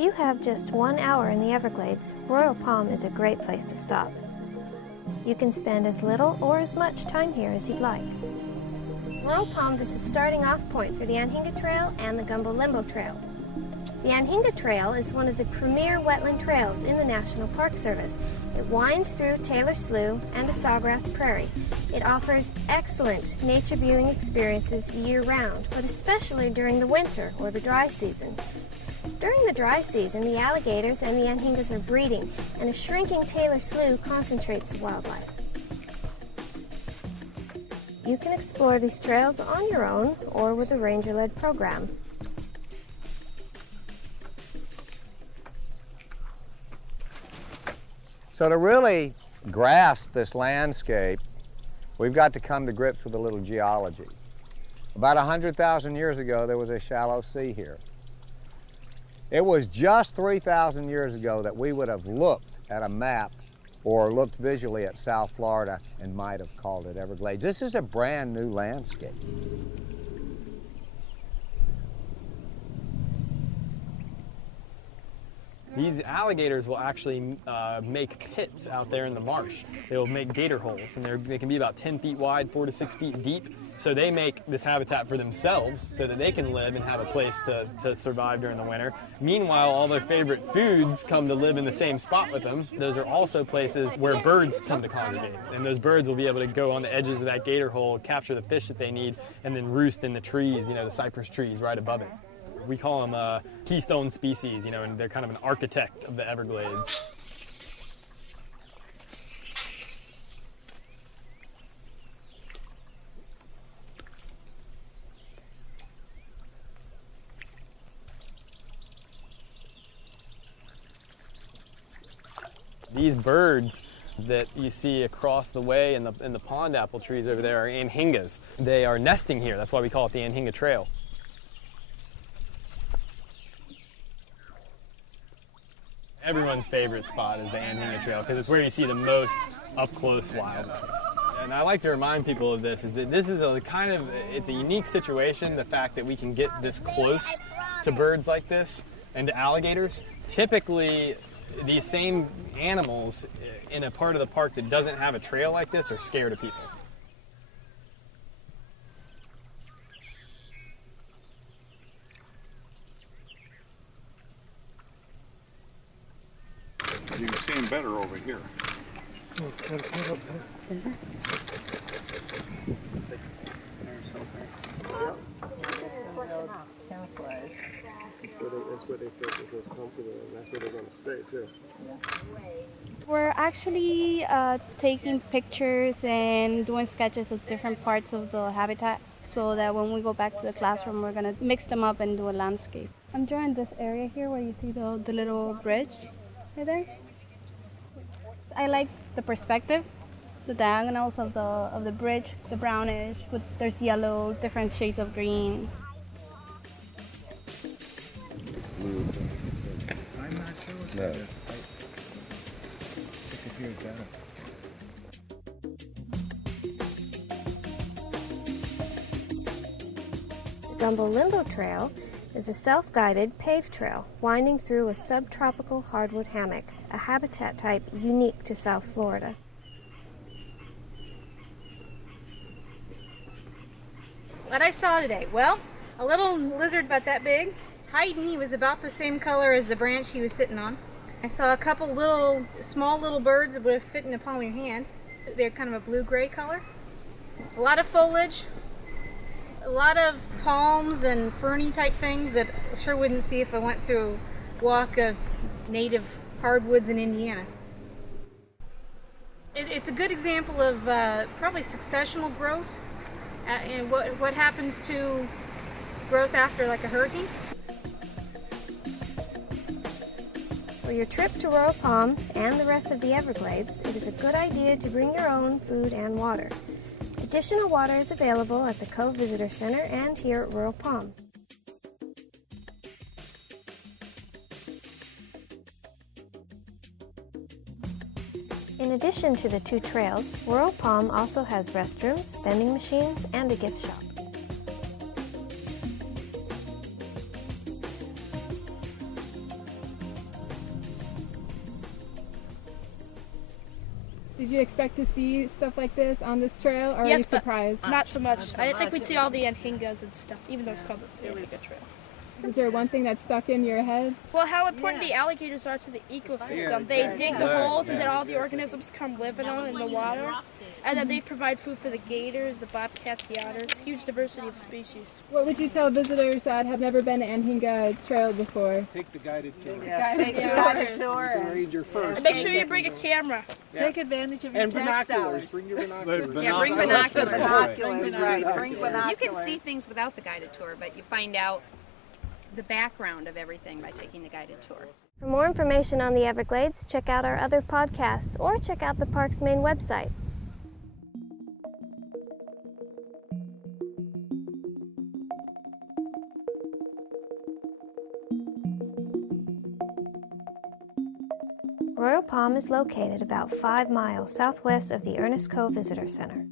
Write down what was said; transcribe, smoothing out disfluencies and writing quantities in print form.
you have just 1 hour in the Everglades, Royal Palm is a great place to stop. You can spend as little or as much time here as you'd like. Royal Palm is a starting off point for the Anhinga Trail and the Gumbo Limbo Trail. The Anhinga Trail is one of the premier wetland trails in the National Park Service. It winds through Taylor Slough and a sawgrass prairie. It offers excellent nature viewing experiences year-round, but especially during the winter or the dry season. During the dry season, the alligators and the Anhingas are breeding, and a shrinking Taylor Slough concentrates the wildlife. You can explore these trails on your own or with a ranger-led program. So to really grasp this landscape, we've got to come to grips with a little geology. About 100,000 years ago, there was a shallow sea here. It was just 3,000 years ago that we would have looked at a map or looked visually at South Florida and might have called it Everglades. This is a brand new landscape. These alligators will actually make pits out there in the marsh. They'll make gator holes, and they can be about 10 feet wide, 4 to 6 feet deep. So they make this habitat for themselves so that they can live and have a place to survive during the winter. Meanwhile, all their favorite foods come to live in the same spot with them. Those are also places where birds come to congregate. And those birds will be able to go on the edges of that gator hole, capture the fish that they need, and then roost in the trees, the cypress trees right above it. We call them keystone species, and they're kind of an architect of the Everglades. These birds that you see across the way in the pond apple trees over there are Anhingas. They are nesting here. That's why we call it the Anhinga Trail. Everyone's favorite spot is the Anhinga Trail because it's where you see the most up-close wildlife. And I like to remind people of this, is that this is it's a unique situation, the fact that we can get this close to birds like this and to alligators. Typically, these same animals in a part of the park that doesn't have a trail like this are scared of people. You can see them better over here. That's where they feel most comfortable, and that's where they're going to stay too. We're actually taking pictures and doing sketches of different parts of the habitat so that when we go back to the classroom, we're going to mix them up and do a landscape. I'm drawing this area here where you see the little bridge right there. I like the perspective, the diagonals of the bridge, the brownish, there's yellow, different shades of green. I'm not sure what that is. It appears down. The Gumbo Limbo Trail is a self-guided paved trail winding through a subtropical hardwood hammock, a habitat type unique to South Florida. What I saw today? Well, a little lizard about that big. It's hiding. He was about the same color as the branch he was sitting on. I saw a couple small little birds that would have fit in the palm of your hand. They're kind of a blue-gray color. A lot of foliage. A lot of palms and ferny type things that I sure wouldn't see if I went through a walk of native hardwoods in Indiana. It's a good example of probably successional growth and what happens to growth after like a hurricane. For your trip to Royal Palm and the rest of the Everglades, it is a good idea to bring your own food and water. Additional water is available at the Cove Visitor Center and here at Royal Palm. In addition to the 2 trails, Royal Palm also has restrooms, vending machines, and a gift shop. Did you expect to see stuff like this on this trail, or Yes, are you but surprised? not so much. I didn't think we'd see all the Anhingas and stuff, even though it's called the Anhinga Trail. Is there one thing that stuck in your head? Well, how important the alligators are to the ecosystem. They dig the holes and then all the organisms come live in them in the water. And then they provide food for the gators, the bobcats, the otters. Huge diversity of species. What would you tell visitors that have never been to Anhinga Trail before? Take the guided tour. Take the guided tour. The ranger first. And make sure you bring a camera. Take advantage of your And tax binoculars. dollars. Bring your binoculars. Yeah, bring binoculars. Binoculars, right. Bring binoculars. You can see things without the guided tour, but you find out the background of everything by taking the guided tour. For more information on the Everglades, check out our other podcasts or check out the park's main website. Royal Palm is located about 5 miles southwest of the Ernest Cove Visitor Center.